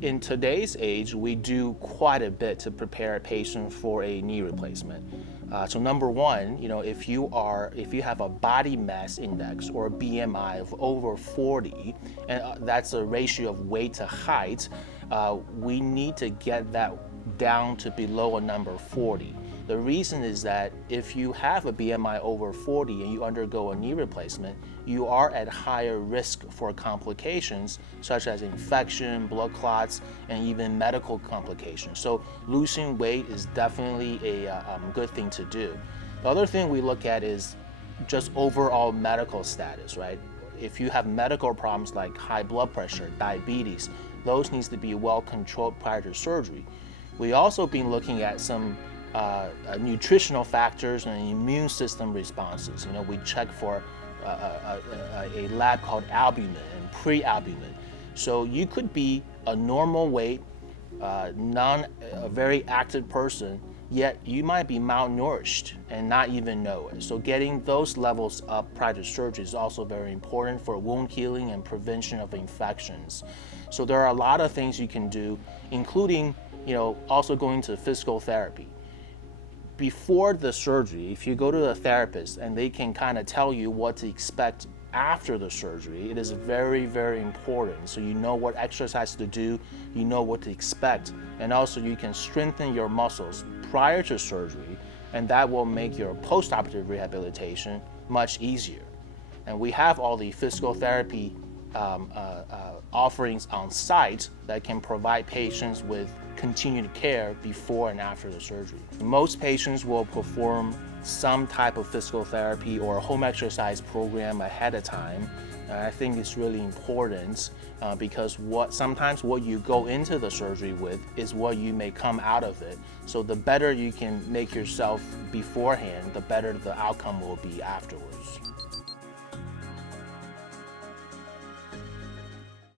in today's age, we do quite a bit to prepare a patient for a knee replacement. So number one, if you have a body mass index or a BMI of over 40, and that's a ratio of weight to height, we need to get that down to below a number 40. The reason is that if you have a BMI over 40 and you undergo a knee replacement, you are at higher risk for complications such as infection, blood clots, and even medical complications. So losing weight is definitely a good thing to do. The other thing we look at is just overall medical status, right? If you have medical problems like high blood pressure, diabetes, those needs to be well controlled prior to surgery. We also been looking at some nutritional factors and immune system responses. We check for a lab called albumin and prealbumin. So you could be a normal weight, a very active person, yet you might be malnourished and not even know it. So getting those levels up prior to surgery is also very important for wound healing and prevention of infections. So there are a lot of things you can do, including also going to physical therapy. Before the surgery, if you go to a therapist and they can kind of tell you what to expect after the surgery, it is very, very important. So you know what exercise to do, you know what to expect, and also you can strengthen your muscles prior to surgery, and that will make your post-operative rehabilitation much easier. And we have all the physical therapy offerings on site that can provide patients with continued care before and after the surgery. Most patients will perform some type of physical therapy or a home exercise program ahead of time. I think it's really important because sometimes what you go into the surgery with is what you may come out of it. So the better you can make yourself beforehand, the better the outcome will be afterwards.